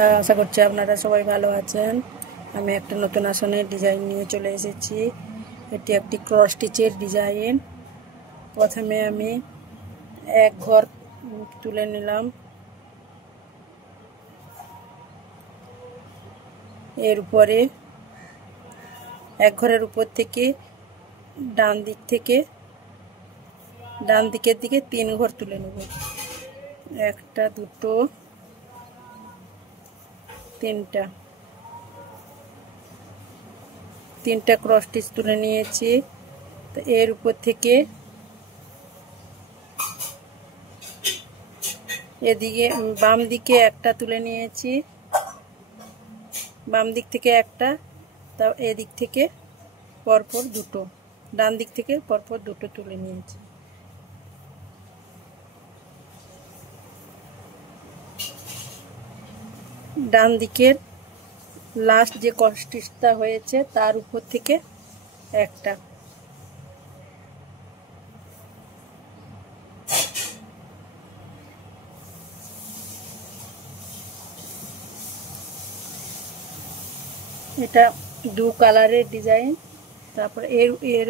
আশা করছি আপনারা সবাই ভালো আছেন। আমি একটা নতুন আসনের ডিজাইন নিয়ে চলে এসেছি। এটি একটি ক্রস স্টিচের ডিজাইন। প্রথমে আমি এক ঘর তুলে নিলাম। এর উপরে এক ঘরের উপর থেকে ডান দিকের দিকে 3 ঘর তুলে নেব। একটা, দুটো, তিনটা ক্রস স্টিচ তুলে নিয়েছি। তো এর উপর থেকে এদিকে বাম দিকে একটা তুলে নিয়েছি, বাম দিক থেকে একটা, তা এদিক থেকে পরপর দুটো, ডান দিক থেকে পরপর দুটো তুলে নিয়েছি। ডান দিকের লাস্ট যে ক্রস স্টিচটা হয়েছে তার উপর থেকে একটা, এটা দু কালারের ডিজাইন। তারপর এর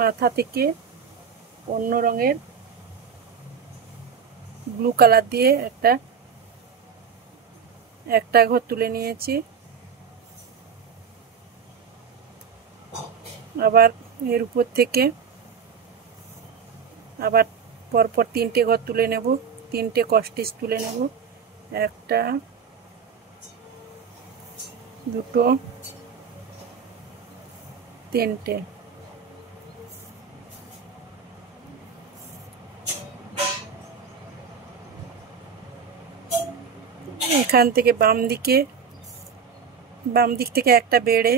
মাথা থেকে অন্য রঙের ব্লু কালার দিয়ে একটা ঘর তুলে নিয়েছি। আবার এর উপর থেকে আবার পরপর 3টে ঘর তুলে নেব, 3টে ক্রস স্টিচ তুলে নেব। একটা, দুটো, 3টে। এখান থেকে বাম দিক থেকে একটা বেড়ে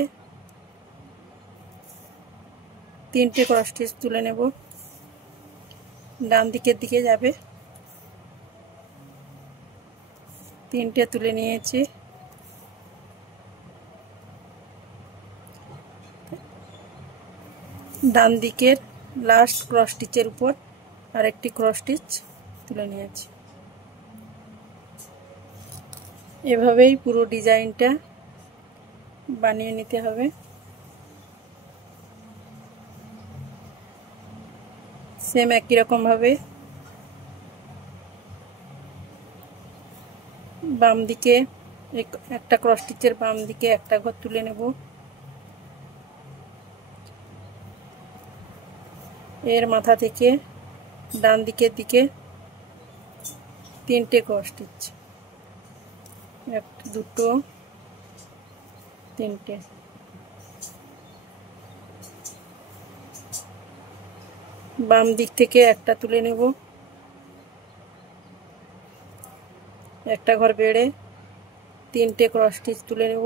3টে ক্রস স্টিচ তুলে নেব। ডান দিকের দিকে যাবে, 3টে তুলে নিয়েছি। ডান দিকের লাস্ট ক্রস স্টিচের উপর আরেকটি ক্রস স্টিচ তুলে নিয়েছি। এভাবেই পুরো ডিজাইনটা বানিয়ে নিতে হবে। সেম একই রকম ভাবে বাম দিকে একটা ক্রস স্টিচের বাম দিকে একটা ঘর তুলে নেব। এর মাথা থেকে ডান দিকের দিকে 3টে ক্রস স্টিচ, একটা, দুটো, 3টে। বাম দিক থেকে একটা তুলে নেব, একটা ঘর বেড়ে 3টে ক্রস স্টিচ তুলে নেব।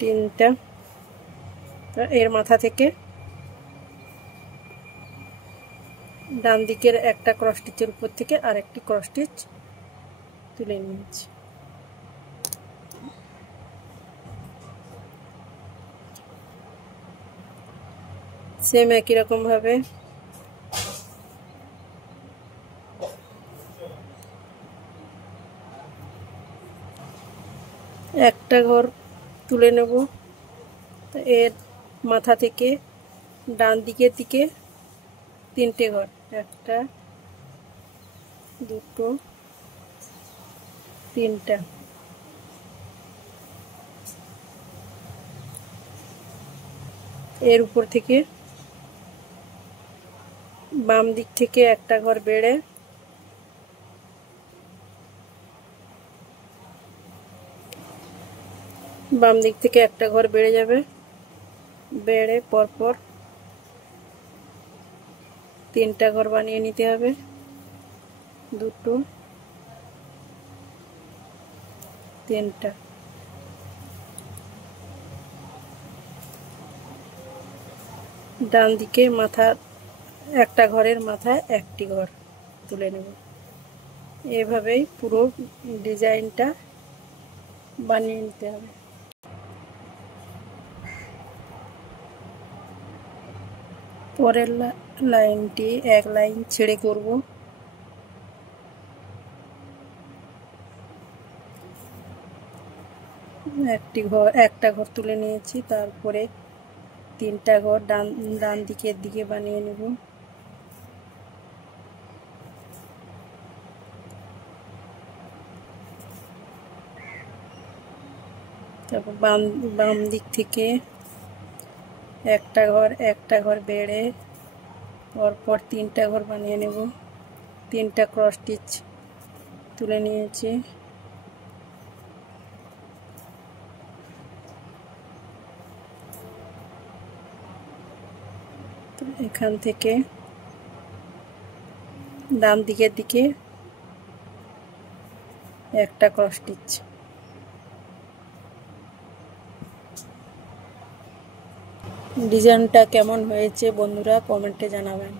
তিনটা। এর মাথা থেকে ডান দিকের একটা ক্রস স্টিচের উপর থেকে আরেকটি ক্রস স্টিচ তুলে নিয়েছি। সেম একই রকম ভাবে একটা ঘর তুলে নেব। এর মাথা থেকে ডান দিকের দিকে 3টে ঘর, একটা, দুটো, 3টা। এর উপর থেকে বাম দিক থেকে একটা ঘর বেড়ে বাম দিক থেকে একটা ঘর বেড়ে যাবে, বেড়ে পরপর 3টা ঘর বানিয়ে নিতে হবে। দুটো, 3টা। ডান দিকে মাথা একটা ঘরের মাথায় একটি ঘর তুলে নেব। এভাবেই পুরো ডিজাইনটা বানিয়ে নিতে হবে। পরের লাইনটি এক লাইন ছেড়ে করব। একটা ঘর তুলে নিয়েছি, তারপরে 3টা ঘর ডান দিকের দিকে বানিয়ে নেব। তারপর বাম দিক থেকে একটা ঘর বেড়ে পরপর 3টা ঘর বানিয়ে নেব। 3টা ক্রস স্টিচ তুলে নিয়েছি। এখান থেকে ডান দিকের দিকে একটা ক্রস স্টিচ। ডিজাইনটা কেমন হয়েছে বন্ধুরা কমেন্টে জানাবেন।